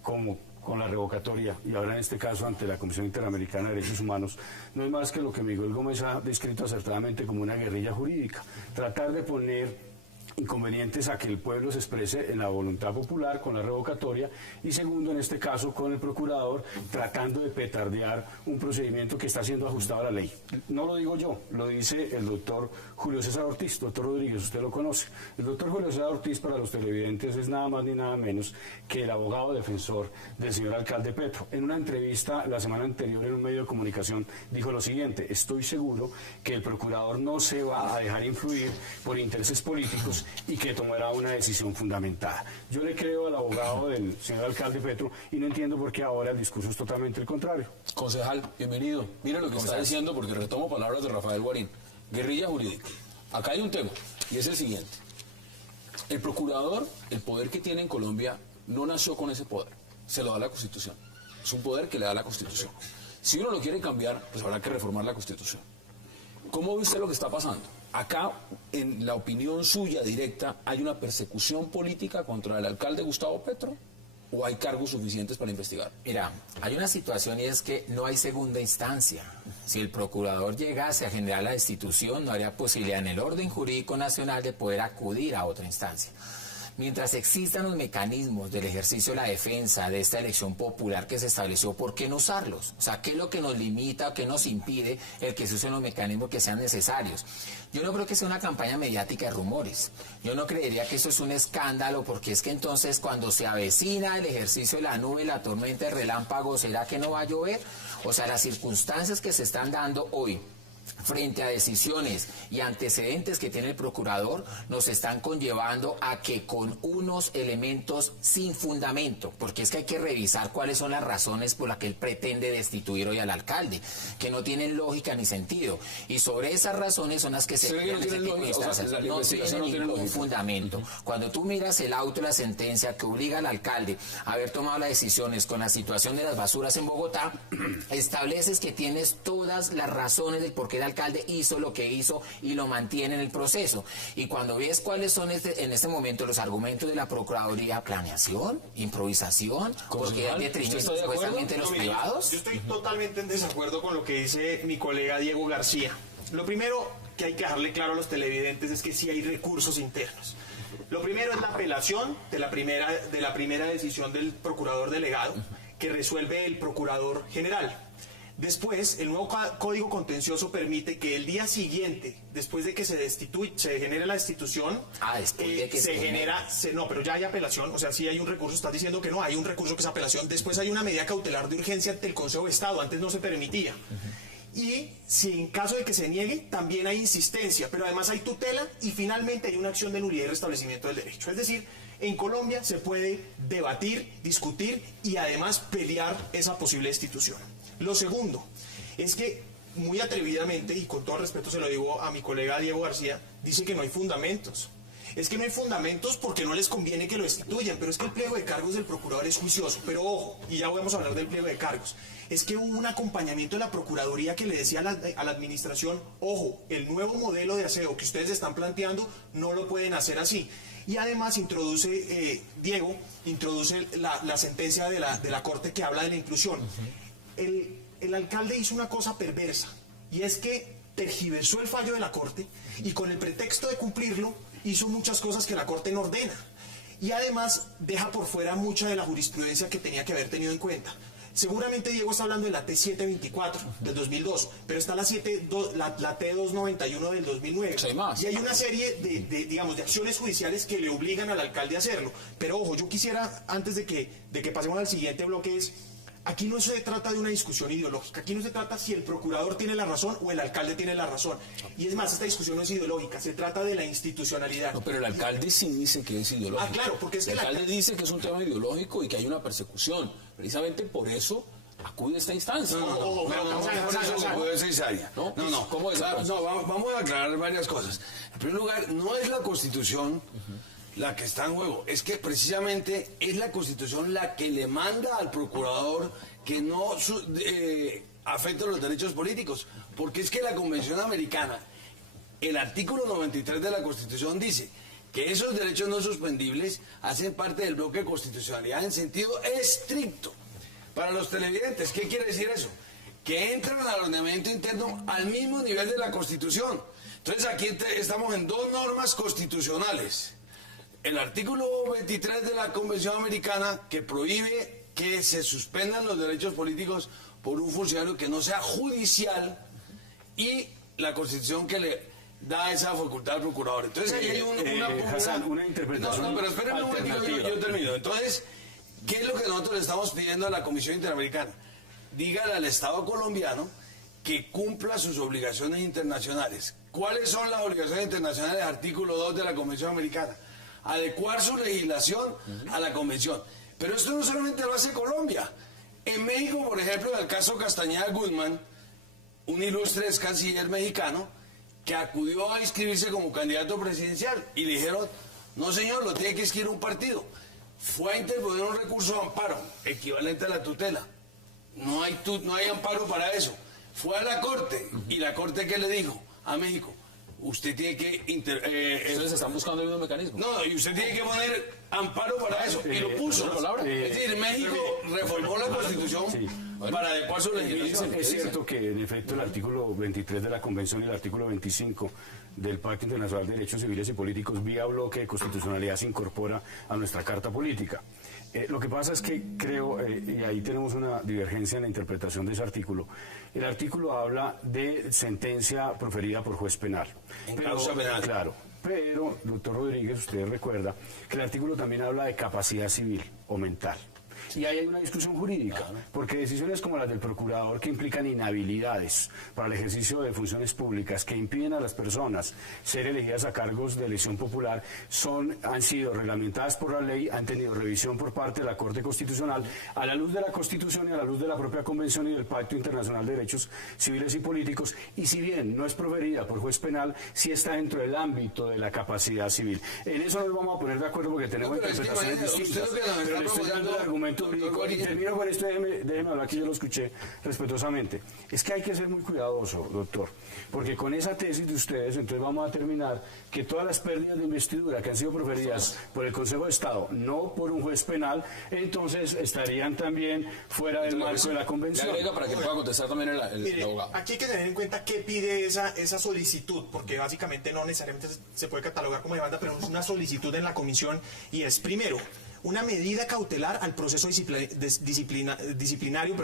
como con la revocatoria y ahora en este caso ante la Comisión Interamericana de Derechos Humanos, no es más que lo que Miguel Gómez ha descrito acertadamente como una guerrilla jurídica. Tratar de poner inconvenientes a que el pueblo se exprese en la voluntad popular con la revocatoria y segundo, en este caso, con el procurador tratando de petardear un procedimiento que está siendo ajustado a la ley. No lo digo yo, lo dice el doctor Julio César Ortiz. Doctor Rodríguez, usted lo conoce. El doctor Julio César Ortiz, para los televidentes, es nada más ni nada menos que el abogado defensor del señor alcalde Petro. En una entrevista la semana anterior en un medio de comunicación dijo lo siguiente: estoy seguro que el procurador no se va a dejar influir por intereses políticos y que tomará una decisión fundamentada. Yo le creo al abogado del señor alcalde Petro y no entiendo por qué ahora el discurso es totalmente el contrario. Concejal, bienvenido. Mire lo que está diciendo, porque retomo palabras de Rafael Guarín. Guerrilla jurídica. Acá hay un tema, y es el siguiente. El procurador, el poder que tiene en Colombia, no nació con ese poder. Se lo da la Constitución. Es un poder que le da la Constitución. Si uno lo quiere cambiar, pues habrá que reformar la Constitución. ¿Cómo ve usted lo que está pasando? acá, en la opinión suya directa, ¿hay una persecución política contra el alcalde Gustavo Petro? ¿O hay cargos suficientes para investigar? Mira, hay una situación y es que no hay segunda instancia. Si el procurador llegase a generar la destitución, no habría posibilidad en el orden jurídico nacional de poder acudir a otra instancia. Mientras existan los mecanismos del ejercicio de la defensa de esta elección popular que se estableció, ¿por qué no usarlos? O sea, ¿qué es lo que nos limita o qué nos impide el que se usen los mecanismos que sean necesarios? Yo no creo que sea una campaña mediática de rumores. Yo no creería que eso es un escándalo, porque es que entonces cuando se avecina el ejercicio de la nube, la tormenta, el relámpago, ¿será que no va a llover? O sea, las circunstancias que se están dando hoy frente a decisiones y antecedentes que tiene el procurador nos están conllevando a que con unos elementos sin fundamento, porque es que hay que revisar cuáles son las razones por las que él pretende destituir hoy al alcalde, que no tienen lógica ni sentido, y sobre esas razones son las que se crean ese tipo de instancias. No tienen ningún fundamento. Cuando tú miras el auto de la sentencia que obliga al alcalde a haber tomado las decisiones con la situación de las basuras en Bogotá, estableces que tienes todas las razones del por qué el alcalde hizo lo que hizo y lo mantiene en el proceso. Y cuando ves cuáles son en este momento los argumentos de la Procuraduría: planeación, improvisación, porque hay detrimento supuestamente de los privados. Yo estoy totalmente en desacuerdo con lo que dice mi colega Diego García. Lo primero que hay que dejarle claro a los televidentes es que sí hay recursos internos. Lo primero es la apelación de la primera decisión del procurador delegado, que resuelve el procurador general. Después, el nuevo Código Contencioso permite que el día siguiente, después de que se genere la destitución, no, pero ya hay apelación, o sea, sí hay un recurso. Estás diciendo que no, hay un recurso que es apelación. Después hay una medida cautelar de urgencia ante el Consejo de Estado, antes no se permitía. Y si en caso de que se niegue, también hay insistencia, pero además hay tutela y finalmente hay una acción de nulidad y restablecimiento del derecho. Es decir, en Colombia se puede debatir, discutir y además pelear esa posible destitución. Lo segundo es que muy atrevidamente, y con todo respeto se lo digo a mi colega Diego García, dice que no hay fundamentos. Es que no hay fundamentos porque no les conviene que lo destituyan, pero es que el pliego de cargos del procurador es juicioso. Pero ojo, y ya vamos a hablar del pliego de cargos, es que hubo un acompañamiento de la Procuraduría que le decía a la administración: ojo, el nuevo modelo de aseo que ustedes están planteando no lo pueden hacer así. Y además Diego introduce la sentencia de la Corte que habla de la inclusión. El alcalde hizo una cosa perversa, y es que tergiversó el fallo de la Corte y con el pretexto de cumplirlo hizo muchas cosas que la Corte no ordena, y además deja por fuera mucha de la jurisprudencia que tenía que haber tenido en cuenta. Seguramente Diego está hablando de la T724 del 2002, pero está la T291 del 2009. Y hay una serie de acciones judiciales que le obligan al alcalde a hacerlo. Pero ojo, yo quisiera, antes de que pasemos al siguiente bloque, aquí no se trata de una discusión ideológica, aquí no se trata si el procurador tiene la razón o el alcalde tiene la razón. Y es más, esta discusión no es ideológica, se trata de la institucionalidad. No, pero el alcalde sí dice que es ideológico. Claro, porque es que el alcalde dice que es un tema ideológico y que hay una persecución. Precisamente por eso acude a esta instancia. No, ¿Cómo es? Vamos a aclarar varias cosas. En primer lugar, no es la Constitución la que está en juego, es que precisamente es la Constitución la que le manda al procurador que no afecte los derechos políticos, porque es que la Convención Americana, el artículo 93 de la Constitución dice que esos derechos no suspendibles hacen parte del bloque de constitucionalidad en sentido estricto. Para los televidentes, ¿qué quiere decir eso? Que entran al ordenamiento interno al mismo nivel de la Constitución. Entonces aquí estamos en dos normas constitucionales. El artículo 23 de la Convención Americana, que prohíbe que se suspendan los derechos políticos por un funcionario que no sea judicial, y la Constitución que le da esa facultad al procurador. Entonces ahí hay una interpretación. No, pero espérenme un momento, yo termino. Entonces, ¿qué es lo que nosotros le estamos pidiendo a la Comisión Interamericana? Dígale al Estado colombiano que cumpla sus obligaciones internacionales. ¿Cuáles son las obligaciones internacionales? Artículo 2 de la Convención Americana. Adecuar su legislación a la Convención. Pero esto no solamente lo hace Colombia. En México, por ejemplo, en el caso Castañeda Guzmán, un ilustre ex canciller mexicano, que acudió a inscribirse como candidato presidencial, y le dijeron: no señor, lo tiene que inscribir un partido. Fue a interponer un recurso de amparo, equivalente a la tutela. No hay amparo para eso. Fue a la Corte, y la Corte, ¿qué le dijo a México? usted tiene que... Ustedes están buscando el mismo mecanismo. No, y usted tiene que poner amparo para eso, y lo puso. Es decir, México reformó la Constitución para adecuar su legislación. Es cierto que, en efecto, el artículo 23 de la Convención y el artículo 25 del Pacto Internacional de Derechos Civiles y Políticos, vía bloque de constitucionalidad, se incorpora a nuestra Carta Política. Lo que pasa es que creo, y ahí tenemos una divergencia en la interpretación de ese artículo, el artículo habla de sentencia proferida por juez penal. En causa penal. Claro, pero, doctor Rodríguez, usted recuerda que el artículo también habla de capacidad civil o mental. Y ahí hay una discusión jurídica, porque decisiones como las del procurador, que implican inhabilidades para el ejercicio de funciones públicas, que impiden a las personas ser elegidas a cargos de elección popular, han sido reglamentadas por la ley, han tenido revisión por parte de la Corte Constitucional, a la luz de la Constitución y a la luz de la propia Convención y del Pacto Internacional de Derechos Civiles y Políticos, y si bien no es proferida por juez penal, sí está dentro del ámbito de la capacidad civil. En eso nos vamos a poner de acuerdo porque tenemos interpretaciones distintas, pero le estoy dando el argumento jurídico. Y termino con esto, déjeme hablar, que yo lo escuché respetuosamente. Es que hay que ser muy cuidadoso, doctor, porque con esa tesis de ustedes, entonces vamos a terminar que todas las pérdidas de investidura que han sido proferidas por el Consejo de Estado, no por un juez penal, entonces estarían también fuera del marco de la Convención. Le agrego para que pueda contestar también el abogado. Aquí hay que tener en cuenta qué pide esa solicitud, porque básicamente no necesariamente se puede catalogar como demanda, pero es una solicitud en la comisión, y es, primero, una medida cautelar al proceso disciplinario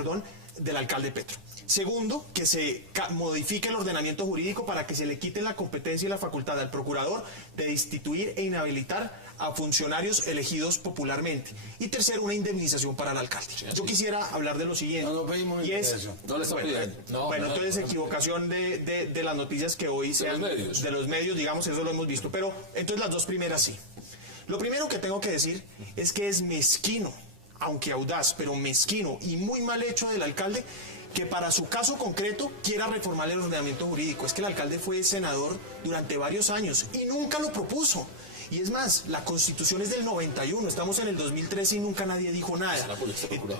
del alcalde Petro. Segundo, que se modifique el ordenamiento jurídico para que se le quite la competencia y la facultad al procurador de destituir e inhabilitar a funcionarios elegidos popularmente. Y tercero, una indemnización para el alcalde. Yo quisiera hablar de lo siguiente. No pedimos indemnización. No le está pidiendo. Entonces equivocación de las noticias que hoy sean de los medios, digamos, eso lo hemos visto. Pero entonces las dos primeras sí. Lo primero que tengo que decir es que es mezquino, aunque audaz, pero mezquino y muy mal hecho del alcalde, que para su caso concreto quiera reformar el ordenamiento jurídico. Es que el alcalde fue senador durante varios años y nunca lo propuso. Y es más, la Constitución es del 91, estamos en el 2013 y nunca nadie dijo nada.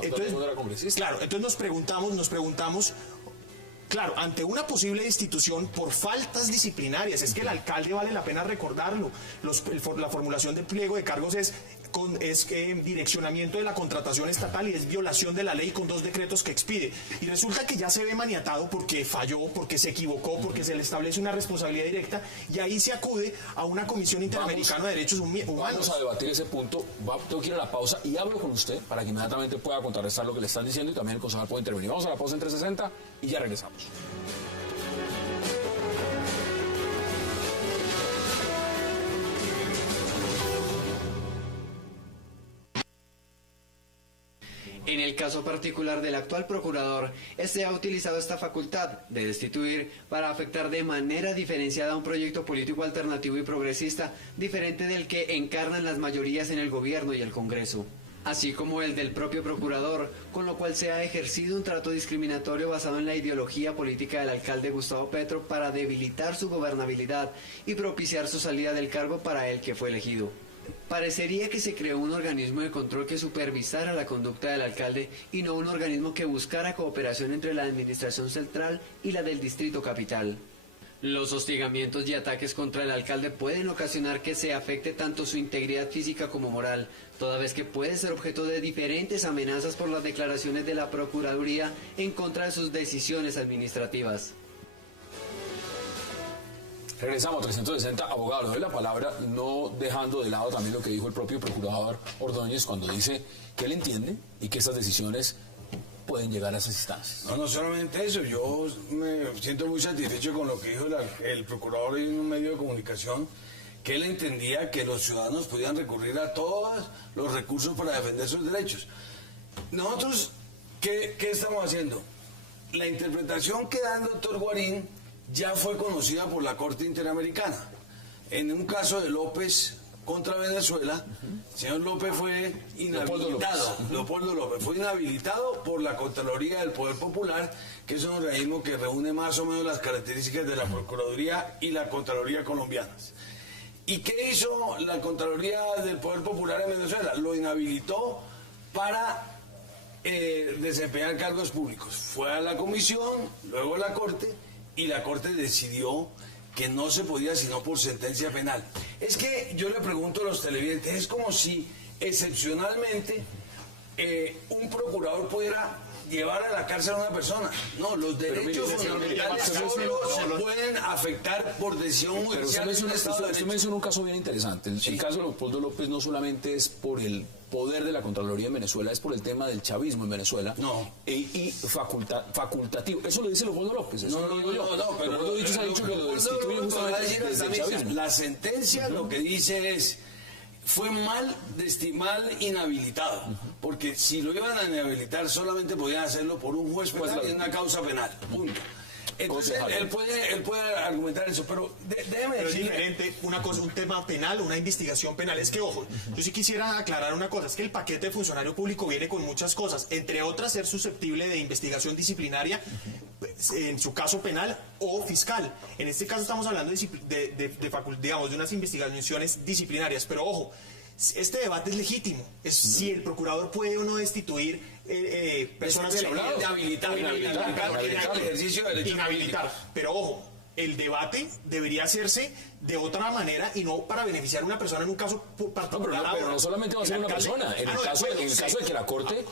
Entonces, claro, entonces nos preguntamos, claro, ante una posible destitución por faltas disciplinarias, es que el alcalde, vale la pena recordarlo, la formulación del pliego de cargos es direccionamiento de la contratación estatal y es violación de la ley con 2 decretos que expide. Y resulta que ya se ve maniatado porque falló, porque se equivocó, porque se le establece una responsabilidad directa, y ahí se acude a una Comisión Interamericana de Derechos Humanos. Vamos a debatir ese punto. Tengo que ir a la pausa y hablo con usted para que inmediatamente pueda contrarrestar lo que le están diciendo y también el concejal puede intervenir. Vamos a la pausa en 360 y ya regresamos. En el caso particular del actual procurador, este ha utilizado esta facultad de destituir para afectar de manera diferenciada a un proyecto político alternativo y progresista, diferente del que encarnan las mayorías en el gobierno y el Congreso, así como el del propio procurador, con lo cual se ha ejercido un trato discriminatorio basado en la ideología política del alcalde Gustavo Petro para debilitar su gobernabilidad y propiciar su salida del cargo para el que fue elegido. Parecería que se creó un organismo de control que supervisara la conducta del alcalde y no un organismo que buscara cooperación entre la administración central y la del Distrito Capital. Los hostigamientos y ataques contra el alcalde pueden ocasionar que se afecte tanto su integridad física como moral, toda vez que puede ser objeto de diferentes amenazas por las declaraciones de la Procuraduría en contra de sus decisiones administrativas. Regresamos a 360, abogado, le doy la palabra, no dejando de lado también lo que dijo el propio procurador Ordóñez cuando dice que él entiende y que esas decisiones pueden llegar a esas instancias. No solamente eso, yo me siento muy satisfecho con lo que dijo el procurador en un medio de comunicación, que él entendía que los ciudadanos podían recurrir a todos los recursos para defender sus derechos. Nosotros, ¿qué estamos haciendo? La interpretación que da el doctor Guarín ya fue conocida por la Corte Interamericana. En un caso de López contra Venezuela, el señor López fue inhabilitado. Leopoldo López fue inhabilitado por la Contraloría del Poder Popular, que es un organismo que reúne más o menos las características de la Procuraduría y la Contraloría colombianas. ¿Y qué hizo la Contraloría del Poder Popular en Venezuela? Lo inhabilitó para desempeñar cargos públicos. Fue a la comisión, luego a la Corte, y la Corte decidió que no se podía sino por sentencia penal. Es que yo le pregunto a los televidentes, es como si excepcionalmente un procurador pudiera llevar a la cárcel a una persona. No, los derechos fundamentales solo se pueden afectar por decisión judicial. Usted menciona un caso bien interesante. El caso de Leopoldo López no solamente es por el poder de la Contraloría en Venezuela, es por el tema del chavismo en Venezuela. No. Y facultativo. Eso lo dice Leopoldo López. Eso no lo digo yo. No, pero Leopoldo López ha dicho que lo destituye justamente desde el chavismo. La sentencia lo que dice es: fue mal inhabilitado, porque si lo iban a inhabilitar solamente podían hacerlo por un juez penal y una causa penal, punto. Entonces él puede argumentar eso, pero déjeme decir... decir... es diferente una cosa, un tema penal, una investigación penal. Es que, ojo, yo sí quisiera aclarar una cosa, es que el paquete de funcionario público viene con muchas cosas, entre otras ser susceptible de investigación disciplinaria, en su caso penal o fiscal. En este caso estamos hablando de unas investigaciones disciplinarias, pero ojo, este debate es legítimo, es si el procurador puede o no destituir personas inhabilitar. Pero ojo, el debate debería hacerse de otra manera y no para beneficiar a una persona en un caso particular. Pero no solamente va a ser una persona. En el caso de que la Corte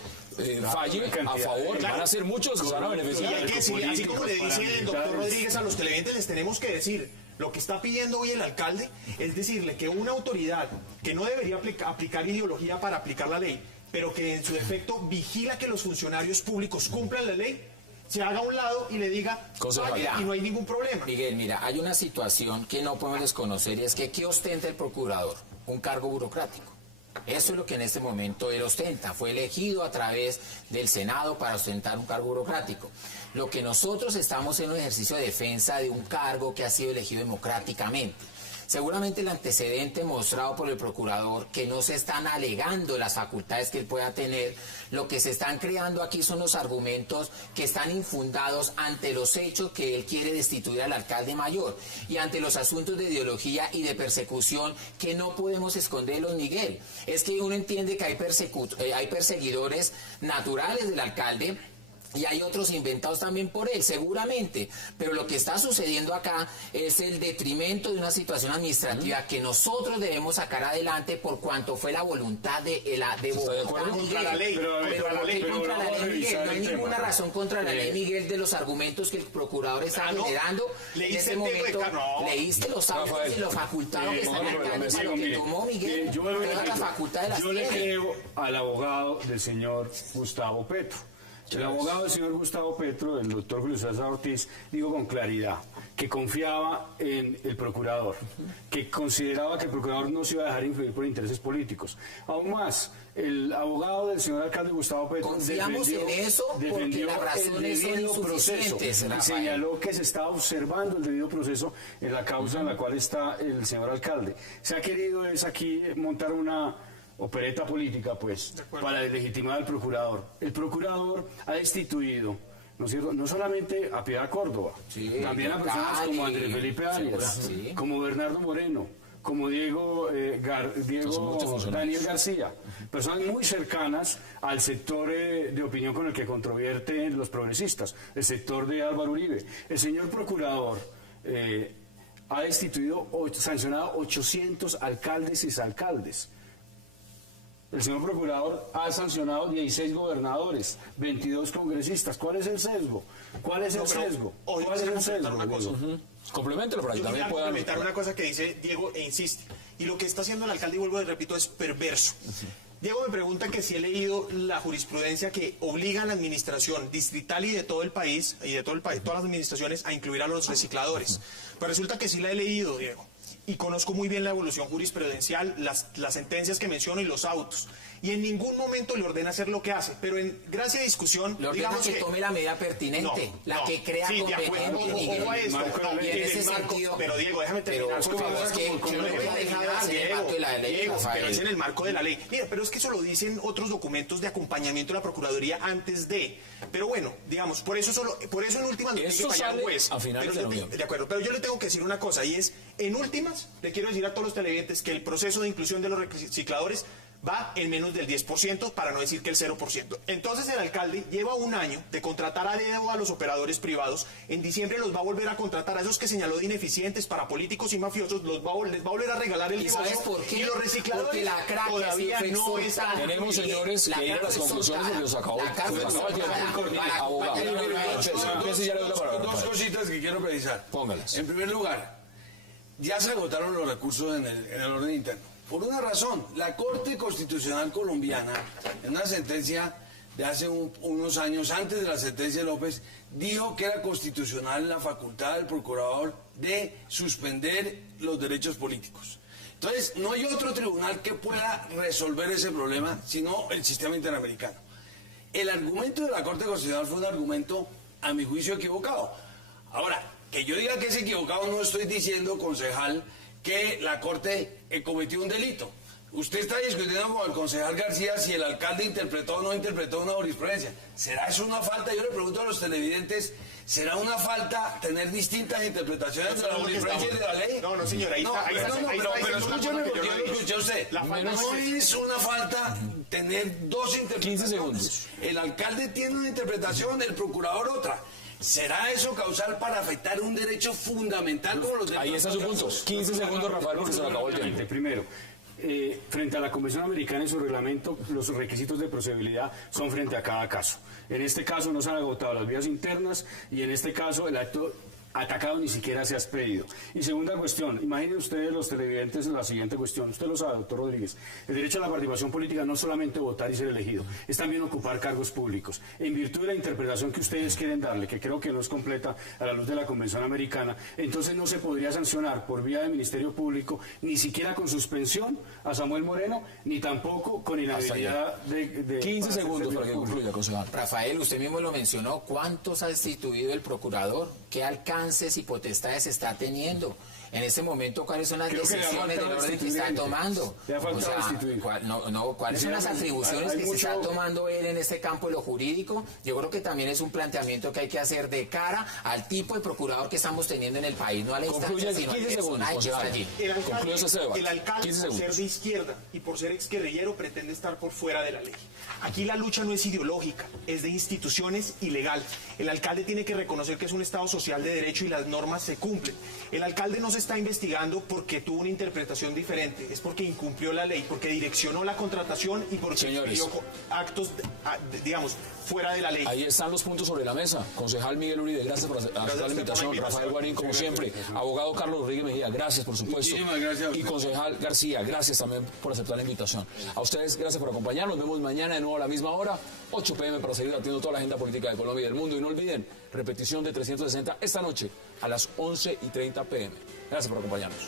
falle a favor, van a ser muchos que se van a beneficiar. Y hay que decir, así como le dice el doctor Rodríguez a los televidentes, les tenemos que decir: lo que está pidiendo hoy el alcalde es decirle que una autoridad que no debería aplicar ideología para aplicar la ley, pero que en su defecto vigila que los funcionarios públicos cumplan la ley, se haga a un lado y le diga y no hay ningún problema. Miguel, mira, hay una situación que no podemos desconocer, y es que ¿qué ostenta el procurador? Un cargo burocrático. Eso es lo que en este momento él ostenta. Fue elegido a través del Senado para ostentar un cargo burocrático. Lo que nosotros estamos en un ejercicio de defensa de un cargo que ha sido elegido democráticamente. Seguramente el antecedente mostrado por el procurador, que no se están alegando las facultades que él pueda tener, lo que se están creando aquí son los argumentos que están infundados ante los hechos que él quiere destituir al alcalde mayor y ante los asuntos de ideología y de persecución que no podemos esconderlos, Miguel. Es que uno entiende que hay perseguidores naturales del alcalde, y hay otros inventados también por él, seguramente. Pero lo que está sucediendo acá es el detrimento de una situación administrativa que nosotros debemos sacar adelante por cuanto fue la voluntad de Bogotá, contra la ley. Contra la ley, Miguel. No hay ninguna razón contra la ley, Miguel, de los argumentos que el procurador está generando. En ese momento, leíste los audios y lo facultado que están acá, lo que tomó Miguel, toda la facultad de las Yo le creo al abogado del señor Gustavo Petro. El abogado del señor Gustavo Petro, el doctor Julio César Ortiz, dijo con claridad que confiaba en el procurador, que consideraba que el procurador no se iba a dejar influir por intereses políticos. Aún más, el abogado del señor alcalde Gustavo Petro defendió el debido proceso y señaló que se estaba observando el debido proceso en la causa en la cual está el señor alcalde. Se ha querido aquí montar una opereta política, pues, para legitimar al procurador. El procurador ha destituido, ¿no es cierto?, no solamente a Piedad Córdoba, también a personas como Andrés Felipe Arias, como Bernardo Moreno, como Daniel García, personas muy cercanas al sector de opinión con el que controvierten los progresistas, el sector de Álvaro Uribe. El señor procurador ha destituido, sancionado 800 alcaldes y exalcaldes. El señor procurador ha sancionado 16 gobernadores, 22 congresistas. ¿Cuál es el sesgo? ¿Cuál es el sesgo? Compleméntalo para que también puedan... complementar una cosa que dice Diego e insiste. Y lo que está haciendo el alcalde, y vuelvo y repito, es perverso. Diego me pregunta que si he leído la jurisprudencia que obliga a la administración distrital y de todo el país, todas las administraciones, a incluir a los recicladores. Pues resulta que sí la he leído, Diego. Y conozco muy bien la evolución jurisprudencial, las sentencias que menciono y los autos. Y en ningún momento le ordena hacer lo que hace. Pero en gracia de discusión... Le ordena que tome la medida pertinente, la que crea conveniente, Miguel. Pero Diego, déjame terminar. Pero es en el marco de la ley. Mira, pero es que eso lo dicen otros documentos de acompañamiento de la Procuraduría antes de... Pero bueno, digamos, por eso en últimas no tiene que fallar un juez. De acuerdo, pero yo le tengo que decir una cosa, y es, en últimas, le quiero decir a todos los televidentes que el proceso de inclusión de los recicladores va en menos del 10%, para no decir que el 0%. Entonces el alcalde lleva un año de contratar a dedo a los operadores privados. En diciembre los va a volver a contratar a esos que señaló de ineficientes para políticos y mafiosos, les va a volver a regalar el ¿Y sabes negocio. por qué? Y los recicladores Porque la crack todavía no están. Tenemos, señores, que ir a las conclusiones porque nos acabó el tiempo. Abogado. Dos cositas que quiero precisar. Póngalas. En primer lugar, ya se agotaron los recursos en el orden interno. Por una razón, la Corte Constitucional Colombiana, en una sentencia de hace unos años, antes de la sentencia de López, dijo que era constitucional la facultad del procurador de suspender los derechos políticos. Entonces, no hay otro tribunal que pueda resolver ese problema, sino el sistema interamericano. El argumento de la Corte Constitucional fue un argumento, a mi juicio, equivocado. Ahora, que yo diga que es equivocado, no estoy diciendo, concejal, que la Corte cometió un delito. Usted está discutiendo con el concejal García si el alcalde interpretó o no interpretó una jurisprudencia. ¿Será eso una falta? Yo le pregunto a los televidentes, ¿será una falta tener distintas interpretaciones de la jurisprudencia y de la ley? No, señora, pero escúcheme porque yo lo escuché a usted. No es una falta tener dos interpretaciones. 15 segundos. El alcalde tiene una interpretación, el procurador otra. ¿Será eso causal para afectar un derecho fundamental como los derechos? Ahí está su punto. 15 segundos, Rafael, porque se le acabó el tiempo. Primero, frente a la Convención Americana y su reglamento, los requisitos de procedibilidad son frente a cada caso. En este caso no se han agotado las vías internas y en este caso el acto atacado ni siquiera se ha expedido. Y segunda cuestión, imaginen ustedes los televidentes la siguiente cuestión, usted lo sabe, doctor Rodríguez, el derecho a la participación política no es solamente votar y ser elegido, es también ocupar cargos públicos. En virtud de la interpretación que ustedes quieren darle, que creo que no es completa a la luz de la Convención Americana, entonces no se podría sancionar por vía del Ministerio Público, ni siquiera con suspensión a Samuel Moreno, ni tampoco con inhabilidad de 15 segundos para que concluya, concejal. Rafael, usted mismo lo mencionó, ¿cuántos ha destituido el procurador? ¿Qué alcances y potestades está teniendo? En este momento, ¿cuáles son las decisiones del orden que está tomando? ¿Cuáles son las atribuciones que se está tomando él en este campo de lo jurídico? Yo creo que también es un planteamiento que hay que hacer de cara al tipo de procurador que estamos teniendo en el país, no a la instancia, sino al personaje que está allí. El alcalde, por ser de izquierda y por ser exguerrillero, pretende estar por fuera de la ley. Aquí la lucha no es ideológica, es de instituciones y legal. El alcalde tiene que reconocer que es un Estado social de derecho y las normas se cumplen. El alcalde no se está investigando porque tuvo una interpretación diferente, es porque incumplió la ley, porque direccionó la contratación y porque expidió actos, digamos, fuera de la ley. Ahí están los puntos sobre la mesa. Concejal Miguel Uribe, gracias por aceptar la invitación. Rafael Guarín, como siempre. Abogado Carlos Rodríguez Mejía, gracias, por supuesto. Y concejal García, gracias también por aceptar la invitación. A ustedes, gracias por acompañarnos. Nos vemos mañana de nuevo a la misma hora, 8 p.m. para seguir debatiendo toda la agenda política de Colombia y del mundo. Y no olviden, repetición de 360 esta noche a las 11:30 p.m. Gracias por acompañarnos.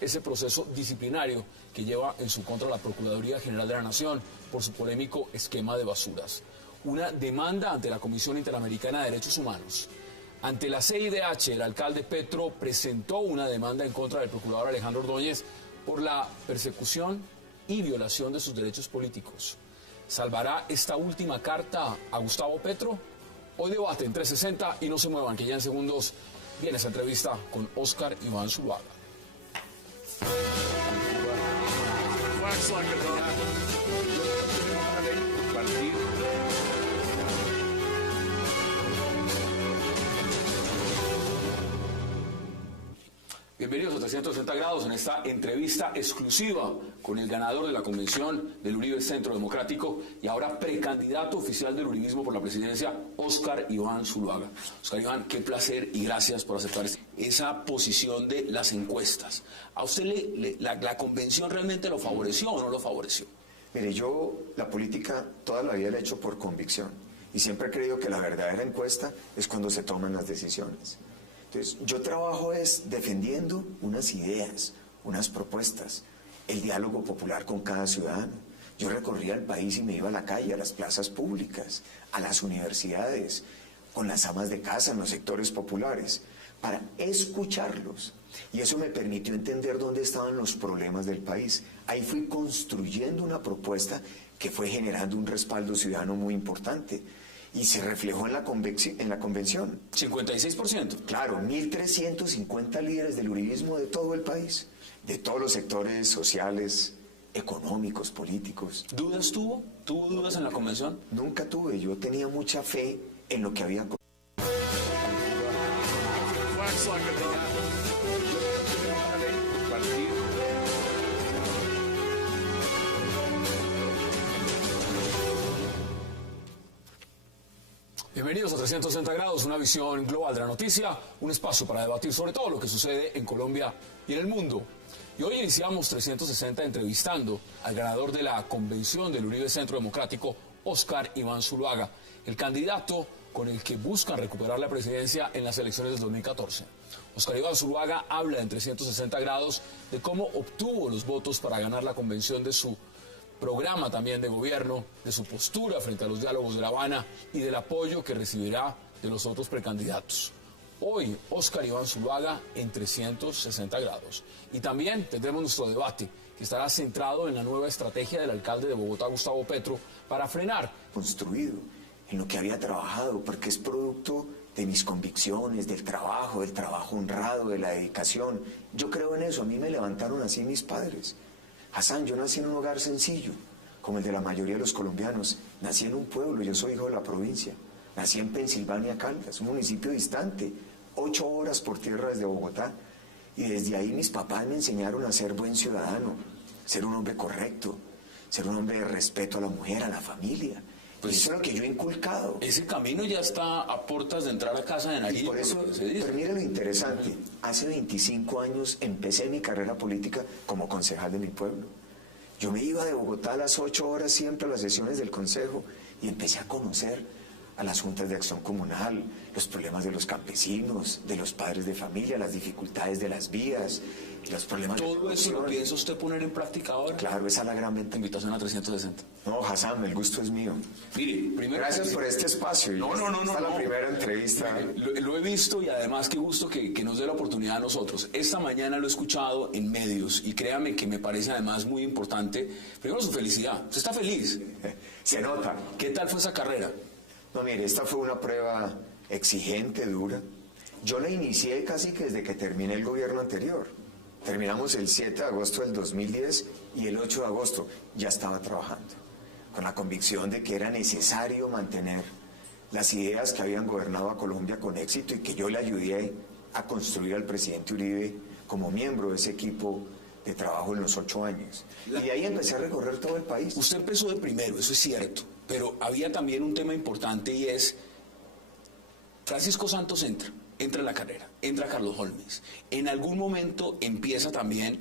Ese proceso disciplinario que lleva en su contra la Procuraduría General de la Nación por su polémico esquema de basuras. Una demanda ante la Comisión Interamericana de Derechos Humanos. Ante la CIDH, el alcalde Petro presentó una demanda en contra del procurador Alejandro Ordóñez por la persecución y violación de sus derechos políticos. ¿Salvará esta última carta a Gustavo Petro? Hoy debate en 360 y no se muevan, que ya en segundos viene esa entrevista con Óscar Iván Zuluaga. Bienvenidos a 360 grados en esta entrevista exclusiva con el ganador de la convención del Uribe Centro Democrático y ahora precandidato oficial del uribismo por la presidencia, Óscar Iván Zuluaga. Óscar Iván, qué placer y gracias por aceptar esa posición de las encuestas. ¿A usted la convención realmente lo favoreció o no lo favoreció? Mire, yo la política toda la vida la he hecho por convicción y siempre he creído que la verdadera encuesta es cuando se toman las decisiones. Entonces, yo trabajo es defendiendo unas ideas, unas propuestas, el diálogo popular con cada ciudadano. Yo recorría el país y me iba a la calle, a las plazas públicas, a las universidades, con las amas de casa en los sectores populares, para escucharlos Y eso me permitió entender dónde estaban los problemas del país. Ahí fui construyendo una propuesta que fue generando un respaldo ciudadano muy importante. Y se reflejó en la convención. 56%. Claro, 1.350 líderes del uribismo de todo el país, de todos los sectores sociales, económicos, políticos. ¿Dudas tuvo? ¿Tuvo dudas en la convención? Nunca tuve, yo tenía mucha fe en lo que había. Bienvenidos a 360 grados, una visión global de la noticia, un espacio para debatir sobre todo lo que sucede en Colombia y en el mundo. Y hoy iniciamos 360 entrevistando al ganador de la convención del Uribe Centro Democrático, Óscar Iván Zuluaga, el candidato con el que buscan recuperar la presidencia en las elecciones del 2014. Óscar Iván Zuluaga habla en 360 grados de cómo obtuvo los votos para ganar la convención, de su programa también de gobierno, de su postura frente a los diálogos de La Habana y del apoyo que recibirá de los otros precandidatos. Hoy, Óscar Iván Zuluaga en 360 grados. Y también tendremos nuestro debate, que estará centrado en la nueva estrategia del alcalde de Bogotá, Gustavo Petro, para frenar. Construido en lo que había trabajado, porque es producto de mis convicciones, del trabajo honrado, de la dedicación. Yo creo en eso, a mí me levantaron así mis padres. Hassan, yo nací en un hogar sencillo, como el de la mayoría de los colombianos. Nací en un pueblo, yo soy hijo de la provincia. Nací en Pensilvania, Caldas, un municipio distante, 8 horas por tierra desde Bogotá. Y desde ahí mis papás me enseñaron a ser buen ciudadano, ser un hombre correcto, ser un hombre de respeto a la mujer, a la familia. Pues eso es lo que yo he inculcado. Ese camino ya está a puertas de entrar a casa de Nariño. Y por eso, pero mire lo interesante, hace 25 años empecé mi carrera política como concejal de mi pueblo. Yo me iba de Bogotá a las 8 horas siempre a las sesiones del consejo y empecé a conocer a las juntas de acción comunal, los problemas de los campesinos, de los padres de familia, las dificultades de las vías, los problemas de ¿Todo eso lo piensa usted poner en práctica ahora? Claro, esa es la gran venta. Invitación a 360. No, Hassan, el gusto es mío. Mire, primero... Gracias por este espacio. No. Esta es la primera entrevista. Lo he visto y además qué gusto que nos dé la oportunidad a nosotros. Esta mañana lo he escuchado en medios y créame que me parece además muy importante. Primero, su felicidad. ¿Usted está feliz? Se nota. ¿Qué tal fue esa carrera? No, mire, esta fue una prueba exigente, dura. Yo la inicié casi que desde que terminé el gobierno anterior. Terminamos el 7 de agosto del 2010 y el 8 de agosto ya estaba trabajando, con la convicción de que era necesario mantener las ideas que habían gobernado a Colombia con éxito y que yo le ayudé a construir al presidente Uribe como miembro de ese equipo de trabajo en los 8 años. Y de ahí empecé a recorrer todo el país. Usted empezó de primero, eso es cierto, pero había también un tema importante y es, Francisco Santos entra en la carrera, entra Carlos Holmes. En algún momento empieza también